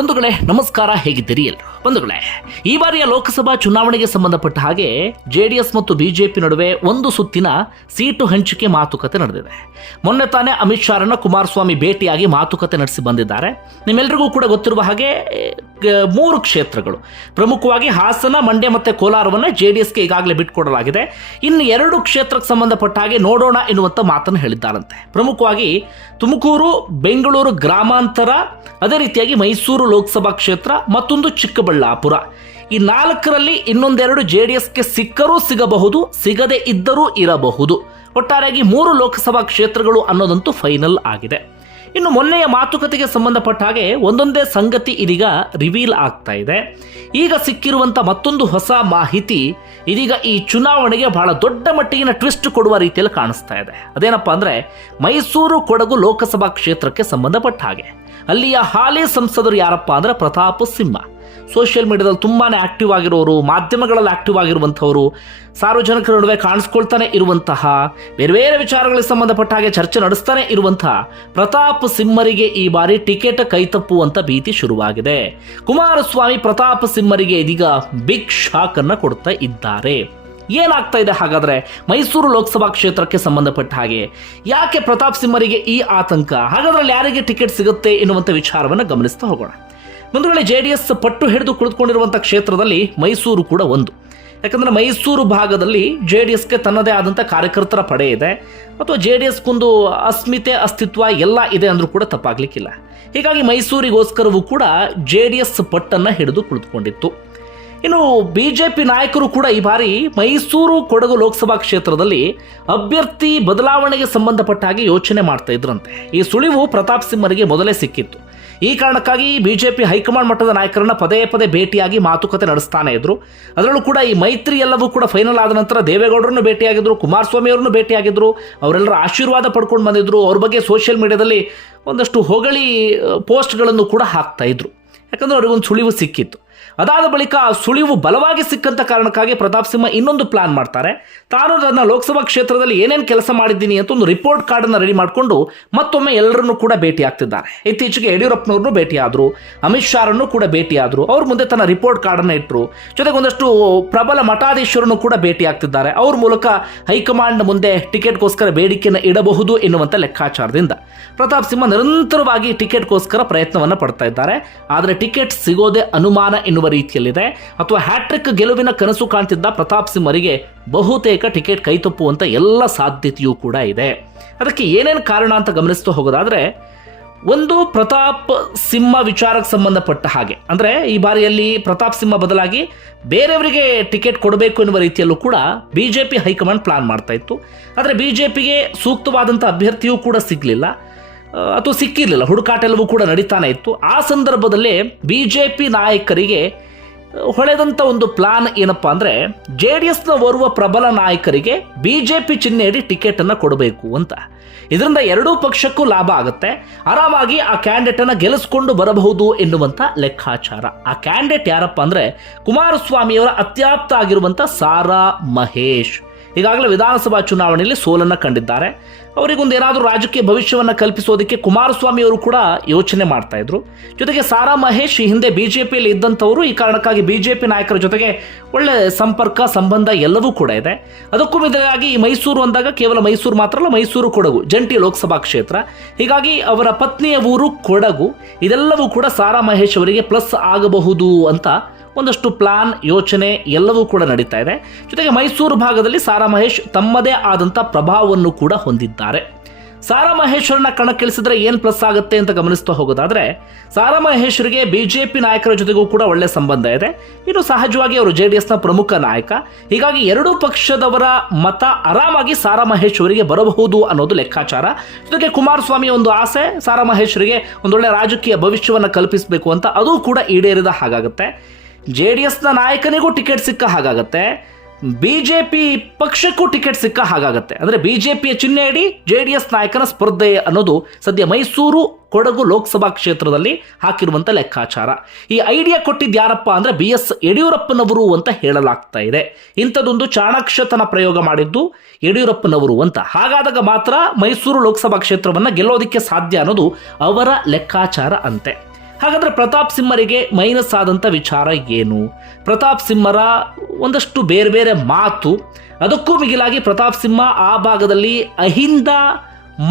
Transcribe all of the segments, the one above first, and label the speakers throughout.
Speaker 1: ಬಂಧುಗಳೇ ನಮಸ್ಕಾರ ಹೇಗಿದ್ದೀರಿ ಎಲ್ಲರೂ? ಬಂಧುಗಳೇ, ಈ ಬಾರಿಯ ಲೋಕಸಭಾ ಚುನಾವಣೆಗೆ ಸಂಬಂಧಪಟ್ಟ ಹಾಗೆ ಜೆಡಿಎಸ್ ಮತ್ತು ಬಿಜೆಪಿ ನಡುವೆ ಒಂದು ಸುತ್ತಿನ ಸೀಟು ಹಂಚಿಕೆ ಮಾತುಕತೆ ನಡೆದಿದೆ. ಮೊನ್ನೆ ತಾನೇ ಅಮಿತ್ ಶಾರನ್ನ ಕುಮಾರಸ್ವಾಮಿ ಭೇಟಿಯಾಗಿ ಮಾತುಕತೆ ನಡೆಸಿ ಬಂದಿದ್ದಾರೆ. ನಿಮ್ಮೆಲ್ಲರಿಗೂ ಕೂಡ ಗೊತ್ತಿರುವ ಹಾಗೆ ಮೂರು ಕ್ಷೇತ್ರಗಳು. ಪ್ರಮುಖವಾಗಿ ಹಾಸನ, ಮಂಡ್ಯ ಮತ್ತು ಕೋಲಾರವನ್ನು ಜೆ ಡಿ ಎಸ್ಗೆ ಈಗಾಗಲೇ ಬಿಟ್ಕೊಡಲಾಗಿದೆ. ಇನ್ನು ಎರಡು ಕ್ಷೇತ್ರಕ್ಕೆ ಸಂಬಂಧಪಟ್ಟ ಹಾಗೆ ನೋಡೋಣ ಎನ್ನುವಂಥ ಮಾತನ್ನು ಹೇಳಿದ್ದಾರಂತೆ. ಪ್ರಮುಖವಾಗಿ ತುಮಕೂರು, ಬೆಂಗಳೂರು ಗ್ರಾಮಾಂತರ, ಅದೇ ರೀತಿಯಾಗಿ ಮೈಸೂರು ಲೋಕಸಭಾ ಕ್ಷೇತ್ರ, ಮತ್ತೊಂದು ಚಿಕ್ಕಬಳ್ಳಾಪುರ. ಈ ನಾಲ್ಕರಲ್ಲಿ ಇನ್ನೊಂದೆರಡು ಜೆ ಡಿ ಎಸ್ಗೆ ಸಿಕ್ಕರೂ ಸಿಗಬಹುದು, ಸಿಗದೆ ಇದ್ದರೂ ಇರಬಹುದು. ಒಟ್ಟಾರೆಯಾಗಿ ಮೂರು ಲೋಕಸಭಾ ಕ್ಷೇತ್ರಗಳು ಅನ್ನೋದಂತೂ ಫೈನಲ್ ಆಗಿದೆ. ಇನ್ನು ಮೊನ್ನೆಯ ಮಾತುಕತೆಗೆ ಸಂಬಂಧಪಟ್ಟ ಹಾಗೆ ಒಂದೊಂದೇ ಸಂಗತಿ ಇದೀಗ ರಿವೀಲ್ ಆಗ್ತಾ ಇದೆ. ಈಗ ಸಿಕ್ಕಿರುವಂಥ ಮತ್ತೊಂದು ಹೊಸ ಮಾಹಿತಿ ಇದೀಗ ಈ ಚುನಾವಣೆಗೆ ಬಹಳ ದೊಡ್ಡ ಮಟ್ಟಿಗಿನ ಟ್ವಿಸ್ಟ್ ಕೊಡುವ ರೀತಿಯಲ್ಲಿ ಕಾಣಿಸ್ತಾ ಇದೆ. ಅದೇನಪ್ಪ ಅಂದರೆ ಮೈಸೂರು ಕೊಡಗು ಲೋಕಸಭಾ ಕ್ಷೇತ್ರಕ್ಕೆ ಸಂಬಂಧಪಟ್ಟ ಹಾಗೆ. ಅಲ್ಲಿಯ ಹಾಲಿ ಸಂಸದರು ಯಾರಪ್ಪ ಅಂದರೆ ಪ್ರತಾಪ್ ಸಿಂಹ. ಸೋಷಿಯಲ್ ಮೀಡಿಯಾದಲ್ಲಿ ತುಂಬಾ ಆಕ್ಟಿವ್ ಆಗಿರೋರು, ಮಾಧ್ಯಮಗಳಲ್ಲಿ ಆಕ್ಟಿವ್ ಆಗಿರುವಂಥವರು, ಸಾರ್ವಜನಿಕರ ನಡುವೆ ಕಾಣಿಸ್ಕೊಳ್ತಾನೆ ಇರುವಂತಹ, ಬೇರೆ ಬೇರೆ ವಿಚಾರಗಳಿಗೆ ಸಂಬಂಧಪಟ್ಟ ಹಾಗೆ ಚರ್ಚೆ ನಡೆಸ್ತಾನೆ ಇರುವಂತಹ ಪ್ರತಾಪ್ ಸಿಂಹರಿಗೆ ಈ ಬಾರಿ ಟಿಕೆಟ್ ಕೈತಪ್ಪುವಂತ ಭೀತಿ ಶುರುವಾಗಿದೆ. ಕುಮಾರಸ್ವಾಮಿ ಪ್ರತಾಪ್ ಸಿಂಹರಿಗೆ ಇದೀಗ ಬಿಗ್ ಶಾಕ್ ಅನ್ನ ಕೊಡ್ತಾ ಇದ್ದಾರೆ. ಏನಾಗ್ತಾ ಇದೆ ಹಾಗಾದ್ರೆ ಮೈಸೂರು ಲೋಕಸಭಾ ಕ್ಷೇತ್ರಕ್ಕೆ ಸಂಬಂಧಪಟ್ಟ ಹಾಗೆ? ಯಾಕೆ ಪ್ರತಾಪ್ ಸಿಂಹರಿಗೆ ಈ ಆತಂಕ? ಹಾಗಾದ್ರೆ ಯಾರಿಗೆ ಟಿಕೆಟ್ ಸಿಗುತ್ತೆ ಎನ್ನುವಂಥ ವಿಚಾರವನ್ನು ಗಮನಿಸ್ತಾ ಹೋಗೋಣ. ವೇಳೆ ಜೆ ಡಿ ಎಸ್ ಪಟ್ಟು ಹಿಡಿದು ಕುಳಿತುಕೊಂಡಿರುವಂಥ ಕ್ಷೇತ್ರದಲ್ಲಿ ಮೈಸೂರು ಕೂಡ ಒಂದು. ಯಾಕಂದರೆ ಮೈಸೂರು ಭಾಗದಲ್ಲಿ ಜೆ ಡಿ ಎಸ್ಗೆ ತನ್ನದೇ ಆದಂಥ ಕಾರ್ಯಕರ್ತರ ಪಡೆ ಇದೆ. ಅಥವಾ ಜೆ ಡಿ ಎಸ್ಗೊಂದು ಅಸ್ಮಿತೆ ಅಸ್ತಿತ್ವ ಎಲ್ಲ ಇದೆ ಅಂದರೂ ಕೂಡ ತಪ್ಪಾಗಲಿಕ್ಕಿಲ್ಲ. ಹೀಗಾಗಿ ಮೈಸೂರಿಗೋಸ್ಕರವೂ ಕೂಡ ಜೆ ಡಿ ಎಸ್ ಪಟ್ಟನ್ನು ಹಿಡಿದು ಕುಳಿತುಕೊಂಡಿತ್ತು. ಇನ್ನು ಬಿಜೆಪಿ ನಾಯಕರು ಕೂಡ ಈ ಬಾರಿ ಮೈಸೂರು ಕೊಡಗು ಲೋಕಸಭಾ ಕ್ಷೇತ್ರದಲ್ಲಿ ಅಭ್ಯರ್ಥಿ ಬದಲಾವಣೆಗೆ ಸಂಬಂಧಪಟ್ಟ ಹಾಗೆ ಯೋಚನೆ ಮಾಡ್ತಾ ಇದ್ರಂತೆ. ಈ ಸುಳಿವು ಪ್ರತಾಪ್ ಸಿಂಹರಿಗೆ ಮೊದಲೇ ಸಿಕ್ಕಿತ್ತು. ಈ ಕಾರಣಕ್ಕಾಗಿ ಬಿಜೆಪಿ ಹೈಕಮಾಂಡ್ ಮಟ್ಟದ ನಾಯಕರನ್ನ ಪದೇ ಪದೇ ಭೇಟಿಯಾಗಿ ಮಾತುಕತೆ ನಡೆಸ್ತಾನೆ ಇದ್ರು. ಅದರಲ್ಲೂ ಕೂಡ ಈ ಮೈತ್ರಿ ಎಲ್ಲವೂ ಕೂಡ ಫೈನಲ್ ಆದ ನಂತರ ದೇವೇಗೌಡರನ್ನು ಭೇಟಿಯಾಗಿದ್ರು, ಕುಮಾರಸ್ವಾಮಿ ಅವರನ್ನು ಭೇಟಿಯಾಗಿದ್ರು. ಅವರೆಲ್ಲರ ಆಶೀರ್ವಾದ ಪಡ್ಕೊಂಡು ಬಂದಿದ್ರು. ಅವ್ರ ಬಗ್ಗೆ ಸೋಷಿಯಲ್ ಮೀಡಿಯಾದಲ್ಲಿ ಒಂದಷ್ಟು ಹೊಗಳಿ ಪೋಸ್ಟ್ಗಳನ್ನು ಕೂಡ ಹಾಕ್ತಾ ಇದ್ರು. ಯಾಕಂದ್ರೆ ಅವ್ರಿಗೊಂದು ಸುಳಿವು ಸಿಕ್ಕಿತ್ತು. ಅದಾದ ಬಳಿಕ ಸುಳಿವು ಬಲವಾಗಿ ಸಿಕ್ಕಂತ ಕಾರಣಕ್ಕಾಗಿ ಪ್ರತಾಪ್ ಸಿಂಹ ಇನ್ನೊಂದು ಪ್ಲಾನ್ ಮಾಡ್ತಾರೆ. ತಾನು ತನ್ನ ಲೋಕಸಭಾ ಕ್ಷೇತ್ರದಲ್ಲಿ ಏನೇನು ಕೆಲಸ ಮಾಡಿದ್ದೀನಿ ಅಂತ ಒಂದು ರಿಪೋರ್ಟ್ ಕಾರ್ಡನ್ನು ರೆಡಿ ಮಾಡಿಕೊಂಡು ಮತ್ತೊಮ್ಮೆ ಎಲ್ಲರನ್ನೂ ಕೂಡ ಭೇಟಿ ಆಗ್ತಿದ್ದಾರೆ. ಇತ್ತೀಚೆಗೆ ಯಡಿಯೂರಪ್ಪನವ್ರನ್ನು ಭೇಟಿಯಾದರು, ಅಮಿತ್ ಶಾರನ್ನು ಕೂಡ ಭೇಟಿಯಾದರು. ಅವ್ರ ಮುಂದೆ ತನ್ನ ರಿಪೋರ್ಟ್ ಕಾರ್ಡನ್ನು ಇಟ್ಟರು ಜೊತೆಗೆ ಒಂದಷ್ಟು ಪ್ರಬಲ ಮಠಾಧೀಶರನ್ನು ಕೂಡ ಭೇಟಿ ಆಗ್ತಿದ್ದಾರೆ. ಅವ್ರ ಮೂಲಕ ಹೈಕಮಾಂಡ್ ಮುಂದೆ ಟಿಕೆಟ್ಗೋಸ್ಕರ ಬೇಡಿಕೆಯನ್ನು ಇಡಬಹುದು ಎನ್ನುವಂಥ ಲೆಕ್ಕಾಚಾರದಿಂದ. ಪ್ರತಾಪ್ ಸಿಂಹ ನಿರಂತರವಾಗಿ ಟಿಕೆಟ್ಗೋಸ್ಕರ ಪ್ರಯತ್ನವನ್ನು ಪಡ್ತಾ ಇದ್ದಾರೆ. ಆದರೆ ಟಿಕೆಟ್ ಸಿಗೋದೇ ಅನುಮಾನ ಎನ್ನುವ ರೀತಿಯಲ್ಲಿದೆ. ಅಥವಾ ಹ್ಯಾಟ್ರಿಕ್ ಗೆಲುವಿನ ಕನಸು ಕಾಣ್ತಿದ್ದ ಪ್ರತಾಪ್ ಸಿಂಹರಿಗೆ ಬಹುತೇಕ ಟಿಕೆಟ್ ಕೈತಪ್ಪುವಂಥ ಎಲ್ಲ ಸಾಧ್ಯತೆಯೂ ಕೂಡ ಇದೆ. ಅದಕ್ಕೆ ಏನೇನು ಕಾರಣ ಅಂತ ಗಮನಿಸ್ತಾ ಹೋಗೋದಾದರೆ, ಒಂದು ಪ್ರತಾಪ್ ಸಿಂಹ ವಿಚಾರಕ್ಕೆ ಸಂಬಂಧಪಟ್ಟ ಹಾಗೆ. ಅಂದರೆ ಈ ಬಾರಿಯಲ್ಲಿ ಪ್ರತಾಪ್ ಸಿಂಹ ಬದಲಾಗಿ ಬೇರೆಯವರಿಗೆ ಟಿಕೆಟ್ ಕೊಡಬೇಕು ಎನ್ನುವ ರೀತಿಯಲ್ಲೂ ಕೂಡ B J P high command plan ಮಾಡ್ತಾ ಇತ್ತು. ಆದರೆ ಬಿ ಜೆ ಪಿಗೆ ಸೂಕ್ತವಾದಂಥ ಅಭ್ಯರ್ಥಿಯೂ ಕೂಡ ಸಿಗಲಿಲ್ಲ. ಅಥವಾ ಸಿಕ್ಕಿರಲಿಲ್ಲ. ಹುಡುಕಾಟ ಎಲ್ಲವೂ ಕೂಡ ನಡೀತಾನೆ ಇತ್ತು. ಆ ಸಂದರ್ಭದಲ್ಲಿ ಬಿ ಜೆ ಪಿ ನಾಯಕರಿಗೆ ಹೊಳೆದಂಥ ಒಂದು ಪ್ಲಾನ್ ಏನಪ್ಪ ಅಂದರೆ ಜೆ ಡಿ ಎಸ್ನ ಓರ್ವ ಪ್ರಬಲ ನಾಯಕರಿಗೆ ಬಿ ಜೆ ಪಿ ಚಿಹ್ನೆಯಡಿ ಟಿಕೆಟನ್ನು ಕೊಡಬೇಕು ಅಂತ. ಇದರಿಂದ ಎರಡೂ ಪಕ್ಷಕ್ಕೂ ಲಾಭ ಆಗುತ್ತೆ. ಆರಾಮಾಗಿ ಆ ಕ್ಯಾಂಡಿಡೇಟನ್ನು ಗೆಲ್ಲಿಸ್ಕೊಂಡು ಬರಬಹುದು ಎನ್ನುವಂಥ ಲೆಕ್ಕಾಚಾರ. ಆ ಕ್ಯಾಂಡಿಡೇಟ್ ಯಾರಪ್ಪ ಅಂದರೆ, ಕುಮಾರಸ್ವಾಮಿಯವರ ಅತ್ಯಾಪ್ತ ಆಗಿರುವಂಥ ಸಾರಾ ಮಹೇಶ್. ಈಗಾಗಲೇ ವಿಧಾನಸಭಾ ಚುನಾವಣೆಯಲ್ಲಿ ಸೋಲನ್ನು ಕಂಡಿದ್ದಾರೆ. ಅವರಿಗೊಂದು ಏನಾದರೂ ರಾಜಕೀಯ ಭವಿಷ್ಯವನ್ನು ಕಲ್ಪಿಸೋದಕ್ಕೆ ಕುಮಾರಸ್ವಾಮಿ ಅವರು ಕೂಡ ಯೋಚನೆ ಮಾಡ್ತಾ ಇದ್ರು. ಜೊತೆಗೆ ಸಾರಾ ಮಹೇಶ್, ಈ ಹಿಂದೆ ಪಿಯಲ್ಲಿ ಇದ್ದಂಥವರು, ಈ ಕಾರಣಕ್ಕಾಗಿ ಬಿಜೆಪಿ ನಾಯಕರ ಜೊತೆಗೆ ಒಳ್ಳೆ ಸಂಪರ್ಕ, ಸಂಬಂಧ ಎಲ್ಲವೂ ಕೂಡ ಇದೆ. ಅದಕ್ಕೂ ಮೊದಲಾಗಿ ಈ ಮೈಸೂರು ಅಂದಾಗ ಕೇವಲ ಮೈಸೂರು ಮಾತ್ರ ಅಲ್ಲ, ಮೈಸೂರು ಕೊಡಗು, ಜಂಟಿ ಲೋಕಸಭಾ ಕ್ಷೇತ್ರ. ಹೀಗಾಗಿ ಅವರ ಪತ್ನಿಯ ಊರು ಕೊಡಗು. ಇದೆಲ್ಲವೂ ಕೂಡ ಸಾರಾ ಮಹೇಶ್ ಅವರಿಗೆ ಪ್ಲಸ್ ಆಗಬಹುದು ಅಂತ ಒಂದಷ್ಟು ಪ್ಲಾನ್ ಯೋಚನೆ ಎಲ್ಲವೂ ಕೂಡ ನಡೀತಾ ಇದೆ. ಜೊತೆಗೆ ಮೈಸೂರು ಭಾಗದಲ್ಲಿ ಸಾರಾ ಮಹೇಶ್ ತಮ್ಮದೇ ಆದಂಥ ಪ್ರಭಾವವನ್ನು ಕೂಡ ಹೊಂದಿದ್ದಾರೆ. ಸಾರಾ ಮಹೇಶ್ವರನ್ನ ಕಣಕ್ಕಿಳಿಸಿದ್ರೆ ಏನು ಪ್ಲಸ್ ಆಗುತ್ತೆ ಅಂತ ಗಮನಿಸ್ತಾ ಹೋಗೋದಾದ್ರೆ, ಸಾರಾ ಮಹೇಶ್ವರಿಗೆ ಬಿಜೆಪಿ ನಾಯಕರ ಜೊತೆಗೂ ಕೂಡ ಒಳ್ಳೆ ಸಂಬಂಧ ಇದೆ. ಇನ್ನು ಸಹಜವಾಗಿ ಅವರು ಜೆ ಡಿ ಎಸ್ನ ಪ್ರಮುಖ ನಾಯಕ. ಹೀಗಾಗಿ ಎರಡೂ ಪಕ್ಷದವರ ಮತ ಆರಾಮಾಗಿ ಸಾರಾ ಮಹೇಶ್ವರಿಗೆ ಬರಬಹುದು ಅನ್ನೋದು ಲೆಕ್ಕಾಚಾರ. ಜೊತೆಗೆ ಕುಮಾರಸ್ವಾಮಿ ಒಂದು ಆಸೆ, ಸಾರಾ ಮಹೇಶ್ವರಿಗೆ ಒಂದೊಳ್ಳೆ ರಾಜಕೀಯ ಭವಿಷ್ಯವನ್ನು ಕಲ್ಪಿಸಬೇಕು ಅಂತ ಅದು ಕೂಡ ಈಡೇರಿದ ಹಾಗಾಗುತ್ತೆ. ಜೆ ಡಿ ಎಸ್ನ ನಾಯಕನಿಗೂ ಟಿಕೆಟ್ ಸಿಕ್ಕ ಹಾಗಾಗತ್ತೆ ಬಿ ಜೆ ಪಿ ಪಕ್ಷಕ್ಕೂ ಟಿಕೆಟ್ ಸಿಕ್ಕ ಹಾಗಾಗತ್ತೆ. ಅಂದರೆ ಬಿ ಜೆ ಪಿಯ ಚಿಹ್ನೆಯಡಿ ಜೆ ಡಿ ಎಸ್ ನಾಯಕನ ಸ್ಪರ್ಧೆ ಅನ್ನೋದು ಸದ್ಯ ಮೈಸೂರು ಕೊಡಗು ಲೋಕಸಭಾ ಕ್ಷೇತ್ರದಲ್ಲಿ ಹಾಕಿರುವಂಥ ಲೆಕ್ಕಾಚಾರ. ಈ ಐಡಿಯಾ ಕೊಟ್ಟಿದ್ದು ಯಾರಪ್ಪ ಅಂದರೆ ಬಿ ಎಸ್ ಯಡಿಯೂರಪ್ಪನವರು ಅಂತ ಹೇಳಲಾಗ್ತಾ ಇದೆ. ಇಂಥದ್ದೊಂದು ಚಾಣಾಕ್ಷತನ ಪ್ರಯೋಗ ಮಾಡಿದ್ದು ಯಡಿಯೂರಪ್ಪನವರು ಅಂತ. ಹಾಗಾದಾಗ ಮಾತ್ರ ಮೈಸೂರು ಲೋಕಸಭಾ ಕ್ಷೇತ್ರವನ್ನು ಗೆಲ್ಲೋದಕ್ಕೆ ಸಾಧ್ಯ ಅನ್ನೋದು ಅವರ ಲೆಕ್ಕಾಚಾರ ಅಂತೆ. ಹಾಗಾದ್ರೆ ಪ್ರತಾಪ್ ಸಿಂಹರಿಗೆ ಮೈನಸ್ ಆದಂಥ ವಿಚಾರ ಏನು? ಪ್ರತಾಪ್ ಸಿಂಹರ ಒಂದಷ್ಟು ಬೇರೆ ಬೇರೆ ಮಾತು, ಅದಕ್ಕೂ ಮಿಗಿಲಾಗಿ ಪ್ರತಾಪ್ ಸಿಂಹ ಆ ಭಾಗದಲ್ಲಿ ಅಹಿಂದ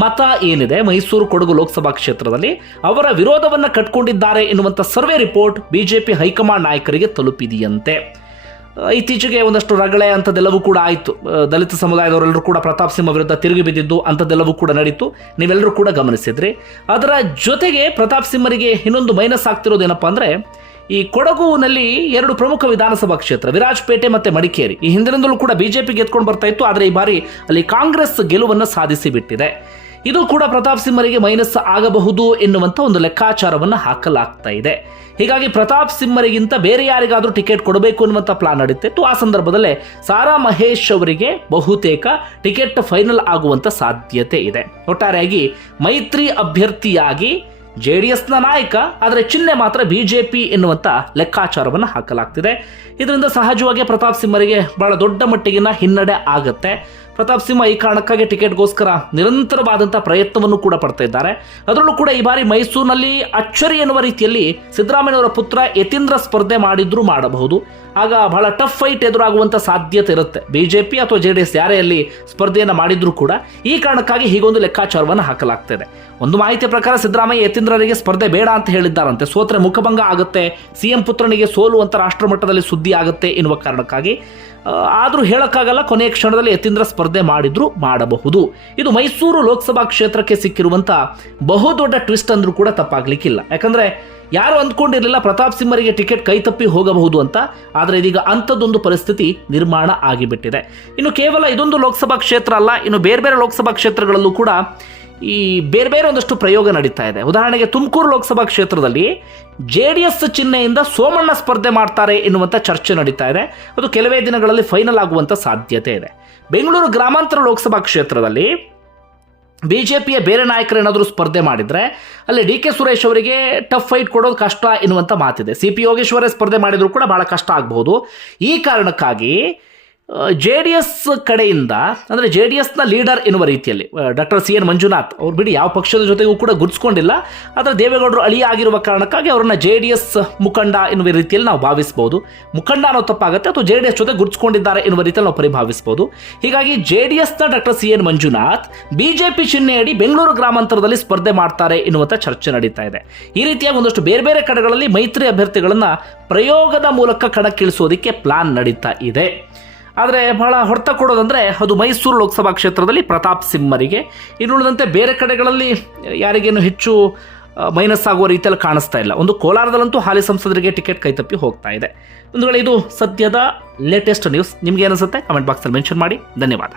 Speaker 1: ಮತ ಏನಿದೆ, ಮೈಸೂರು ಕೊಡಗು ಲೋಕಸಭಾ ಕ್ಷೇತ್ರದಲ್ಲಿ, ಅವರ ವಿರೋಧವನ್ನು ಕಟ್ಕೊಂಡಿದ್ದಾರೆ ಎನ್ನುವಂಥ ಸರ್ವೆ ರಿಪೋರ್ಟ್ ಬಿಜೆಪಿ ಹೈಕಮಾಂಡ್ ನಾಯಕರಿಗೆ ತಲುಪಿದೆಯಂತೆ. ಇತ್ತೀಚೆಗೆ ಒಂದಷ್ಟು ರಗಳೆ ಅಂಥದ್ದೆಲ್ಲವೂ ಕೂಡ ಆಯಿತು. ದಲಿತ ಸಮುದಾಯದವರೆಲ್ಲರೂ ಕೂಡ ಪ್ರತಾಪ್ ಸಿಂಹ ವಿರುದ್ಧ ತಿರುಗಿ ಬಿದ್ದಿದ್ದು ಅಂಥದ್ದೆಲ್ಲವೂ ಕೂಡ ನಡೀತು. ನೀವೆಲ್ಲರೂ ಕೂಡ ಗಮನಿಸಿದ್ರಿ. ಅದರ ಜೊತೆಗೆ ಪ್ರತಾಪ್ ಸಿಂಹರಿಗೆ ಇನ್ನೊಂದು ಮೈನಸ್ ಆಗ್ತಿರೋದೇನಪ್ಪ ಅಂದರೆ, ಈ ಕೊಡಗುನಲ್ಲಿ ಎರಡು ಪ್ರಮುಖ ವಿಧಾನಸಭಾ ಕ್ಷೇತ್ರ, ವಿರಾಜಪೇಟೆ ಮತ್ತು ಮಡಿಕೇರಿ. ಈ ಹಿಂದಿನಿಂದಲೂ ಕೂಡ ಬಿಜೆಪಿ ಗೆದ್ಕೊಂಡು ಬರ್ತಾ ಇತ್ತು, ಆದರೆ ಈ ಬಾರಿ ಅಲ್ಲಿ ಕಾಂಗ್ರೆಸ್ ಗೆಲುವನ್ನು ಸಾಧಿಸಿ ಬಿಟ್ಟಿದೆ. ಇದು ಕೂಡ ಪ್ರತಾಪ್ ಸಿಂಹರಿಗೆ ಮೈನಸ್ ಆಗಬಹುದು ಎನ್ನುವಂಥ ಒಂದು ಲೆಕ್ಕಾಚಾರವನ್ನು ಹಾಕಲಾಗ್ತಾ ಇದೆ. ಹೀಗಾಗಿ ಪ್ರತಾಪ್ ಸಿಂಹರಿಗಿಂತ ಬೇರೆ ಯಾರಿಗಾದರೂ ಟಿಕೆಟ್ ಕೊಡಬೇಕು ಅನ್ನುವಂಥ ಪ್ಲಾನ್ ನಡೀತಿತ್ತು. ಆ ಸಂದರ್ಭದಲ್ಲೇ ಸಾರಾ ಮಹೇಶ್ ಅವರಿಗೆ ಬಹುತೇಕ ಟಿಕೆಟ್ ಫೈನಲ್ ಆಗುವಂಥ ಸಾಧ್ಯತೆ ಇದೆ. ಒಟ್ಟಾರೆಯಾಗಿ ಮೈತ್ರಿ ಅಭ್ಯರ್ಥಿಯಾಗಿ ಜೆ ಡಿ ಎಸ್ನ ನಾಯಕ, ಆದರೆ ಚಿಹ್ನೆ ಮಾತ್ರ ಬಿ ಜೆ ಪಿ ಎನ್ನುವಂಥ ಲೆಕ್ಕಾಚಾರವನ್ನು ಹಾಕಲಾಗ್ತಿದೆ. ಇದರಿಂದ ಸಹಜವಾಗಿ ಪ್ರತಾಪ್ ಸಿಂಹರಿಗೆ ಬಹಳ ದೊಡ್ಡ ಮಟ್ಟಿಗಿನ ಹಿನ್ನಡೆ ಆಗತ್ತೆ. ಪ್ರತಾಪ್ ಸಿಂಹ ಈ ಕಾರಣಕ್ಕಾಗಿ ಟಿಕೆಟ್ಗೋಸ್ಕರ ನಿರಂತರವಾದಂಥ ಪ್ರಯತ್ನವನ್ನು ಕೂಡ ಪಡ್ತಾ ಇದ್ದಾರೆ. ಅದರಲ್ಲೂ ಕೂಡ ಈ ಬಾರಿ ಮೈಸೂರಿನಲ್ಲಿ ಅಚ್ಚರಿ ಎನ್ನುವ ರೀತಿಯಲ್ಲಿ ಸಿದ್ದರಾಮಯ್ಯವರ ಪುತ್ರ ಯತೀಂದ್ರ ಸ್ಪರ್ಧೆ ಮಾಡಿದ್ರೂ ಮಾಡಬಹುದು. ಆಗ ಬಹಳ ಟಫ್ ಫೈಟ್ ಎದುರಾಗುವಂಥ ಸಾಧ್ಯತೆ ಇರುತ್ತೆ. ಬಿಜೆಪಿ ಅಥವಾ ಜೆ ಡಿ ಎಸ್ ಯಾರೇ ಅಲ್ಲಿ ಸ್ಪರ್ಧೆಯನ್ನು ಮಾಡಿದ್ರೂ ಕೂಡ ಈ ಕಾರಣಕ್ಕಾಗಿ ಹೀಗೊಂದು ಲೆಕ್ಕಾಚಾರವನ್ನು ಹಾಕಲಾಗ್ತದೆ. ಒಂದು ಮಾಹಿತಿ ಪ್ರಕಾರ ಸಿದ್ದರಾಮಯ್ಯ ಯತೀಂದ್ರರಿಗೆ ಸ್ಪರ್ಧೆ ಬೇಡ ಅಂತ ಹೇಳಿದ್ದಾರಂತೆ. ಸೋತ್ರೆ ಮುಖಭಂಗ ಆಗುತ್ತೆ, ಸಿಎಂ ಪುತ್ರನಿಗೆ ಸೋಲು ಅಂತ ರಾಷ್ಟ್ರ ಮಟ್ಟದಲ್ಲಿ ಸುದ್ದಿ ಆಗುತ್ತೆ ಎನ್ನುವ ಕಾರಣಕ್ಕಾಗಿ. ಆದರೂ ಹೇಳೋಕ್ಕಾಗಲ್ಲ ಕೊನೆಯ ಕ್ಷಣದಲ್ಲಿ ಯತೀಂದ್ರ ಸ್ಪರ್ಧೆ ಮಾಡಿದ್ರು ಮಾಡಬಹುದು. ಇದು ಮೈಸೂರು ಲೋಕಸಭಾ ಕ್ಷೇತ್ರಕ್ಕೆ ಸಿಕ್ಕಿರುವಂಥ ಬಹುದೊಡ್ಡ ಟ್ವಿಸ್ಟ್ ಅಂದರೂ ಕೂಡ ತಪ್ಪಾಗಲಿಕ್ಕಿಲ್ಲ. ಯಾಕಂದರೆ ಯಾರು ಅಂದ್ಕೊಂಡಿರಲಿಲ್ಲ ಪ್ರತಾಪ್ ಸಿಂಹರಿಗೆ ಟಿಕೆಟ್ ಕೈತಪ್ಪಿ ಹೋಗಬಹುದು ಅಂತ, ಆದರೆ ಇದೀಗ ಅಂಥದ್ದೊಂದು ಪರಿಸ್ಥಿತಿ ನಿರ್ಮಾಣ ಆಗಿಬಿಟ್ಟಿದೆ. ಇನ್ನು ಕೇವಲ ಇದೊಂದು ಲೋಕಸಭಾ ಕ್ಷೇತ್ರ ಅಲ್ಲ, ಇನ್ನು ಬೇರೆ ಬೇರೆ ಲೋಕಸಭಾ ಕ್ಷೇತ್ರಗಳಲ್ಲೂ ಕೂಡ ಈ ಬೇರೆ ಬೇರೆ ಒಂದಷ್ಟು ಪ್ರಯೋಗ ನಡೀತಾ ಇದೆ. ಉದಾಹರಣೆಗೆ ತುಮಕೂರು ಲೋಕಸಭಾ ಕ್ಷೇತ್ರದಲ್ಲಿ ಜೆ ಡಿ ಎಸ್ ಚಿಹ್ನೆಯಿಂದ ಸೋಮಣ್ಣ ಸ್ಪರ್ಧೆ ಮಾಡ್ತಾರೆ ಎನ್ನುವಂಥ ಚರ್ಚೆ ನಡೀತಾ ಇದೆ. ಅದು ಕೆಲವೇ ದಿನಗಳಲ್ಲಿ ಫೈನಲ್ ಆಗುವಂಥ ಸಾಧ್ಯತೆ ಇದೆ. ಬೆಂಗಳೂರು ಗ್ರಾಮಾಂತರ ಲೋಕಸಭಾ ಕ್ಷೇತ್ರದಲ್ಲಿ ಬಿ ಜೆ ಪಿಯ ಬೇರೆ ನಾಯಕರು ಏನಾದರೂ ಸ್ಪರ್ಧೆ ಮಾಡಿದರೆ ಅಲ್ಲಿ ಡಿ ಕೆ ಸುರೇಶ್ ಅವರಿಗೆ ಟಫ್ ಫೈಟ್ ಕೊಡೋದು ಕಷ್ಟ ಎನ್ನುವಂಥ ಮಾತಿದೆ. ಸಿ ಪಿ ಯೋಗೇಶ್ವರೇ ಸ್ಪರ್ಧೆ ಮಾಡಿದರೂ ಕೂಡ ಭಾಳ ಕಷ್ಟ ಆಗಬಹುದು. ಈ ಕಾರಣಕ್ಕಾಗಿ ಜೆ ಡಿ ಎಸ್ ಕಡೆಯಿಂದ, ಅಂದರೆ ಜೆ ಡಿ ಎಸ್ನ ಲೀಡರ್ ಎನ್ನುವ ರೀತಿಯಲ್ಲಿ ಡಾಕ್ಟರ್ ಸಿ ಎನ್ ಮಂಜುನಾಥ್ ಅವ್ರು ಬಿಡಿ ಯಾವ ಪಕ್ಷದ ಜೊತೆಗೂ ಕೂಡ ಗುರುತಿಸ್ಕೊಂಡಿಲ್ಲ ಆದರೆ ದೇವೇಗೌಡರು ಅಳಿ ಆಗಿರುವ ಕಾರಣಕ್ಕಾಗಿ ಅವರನ್ನ ಜೆ ಡಿ ಎಸ್ ಮುಖಂಡ ಎನ್ನುವ ರೀತಿಯಲ್ಲಿ ನಾವು ಭಾವಿಸ್ಬೋದು. ಮುಖಂಡ ಅನ್ನೋ ತಪ್ಪಾಗುತ್ತೆ, ಅಥವಾ ಜೆ ಡಿ ಎಸ್ ಜೊತೆ ಗುರುತಿಸ್ಕೊಂಡಿದ್ದಾರೆ ಎನ್ನುವ ರೀತಿಯಲ್ಲಿ ನಾವು ಪರಿಭಾವಿಸಬಹುದು ಹೀಗಾಗಿ ಜೆ ಡಿ ಎಸ್ನ doctor C N Manjunath BJP ಚಿಹ್ನೆಯಡಿ Bengaluru ಗ್ರಾಮಾಂತರದಲ್ಲಿ ಸ್ಪರ್ಧೆ ಮಾಡ್ತಾರೆ ಎನ್ನುವಂಥ ಚರ್ಚೆ ನಡೀತಾ ಇದೆ. ಈ ರೀತಿಯಾಗಿ ಒಂದಷ್ಟು ಬೇರೆ ಬೇರೆ ಕಡೆಗಳಲ್ಲಿ ಮೈತ್ರಿ ಅಭ್ಯರ್ಥಿಗಳನ್ನು ಪ್ರಯೋಗದ ಮೂಲಕ ಕಣಕ್ಕಿಳಿಸೋದಕ್ಕೆ ಪ್ಲಾನ್ ನಡೀತಾ ಇದೆ. ಆದರೆ ಬಹಳ ಹೊಡೆತ ಕೊಡೋದಂದರೆ ಅದು ಮೈಸೂರು ಲೋಕಸಭಾ ಕ್ಷೇತ್ರದಲ್ಲಿ ಪ್ರತಾಪ್ ಸಿಂಹರಿಗೆ. ಇನ್ನುಳಿದಂತೆ ಬೇರೆ ಕಡೆಗಳಲ್ಲಿ ಯಾರಿಗೇನು ಹೆಚ್ಚು ಮೈನಸ್ ಆಗುವ ರೀತಿಯಲ್ಲಿ ಕಾಣಿಸ್ತಾ ಇಲ್ಲ. ಒಂದು ಕೋಲಾರದಲ್ಲಂತೂ ಹಾಲಿ ಸಂಸದರಿಗೆ ಟಿಕೆಟ್ ಕೈತಪ್ಪಿ ಹೋಗ್ತಾ ಇದೆ. ಒಂದು ವೇಳೆ ಇದು ಸದ್ಯದ ಲೇಟೆಸ್ಟ್ ನ್ಯೂಸ್ ನಿಮ್ಗೆ ಏನಿಸುತ್ತೆ ಕಮೆಂಟ್ ಬಾಕ್ಸಲ್ಲಿ ಮೆನ್ಷನ್ ಮಾಡಿ. ಧನ್ಯವಾದ.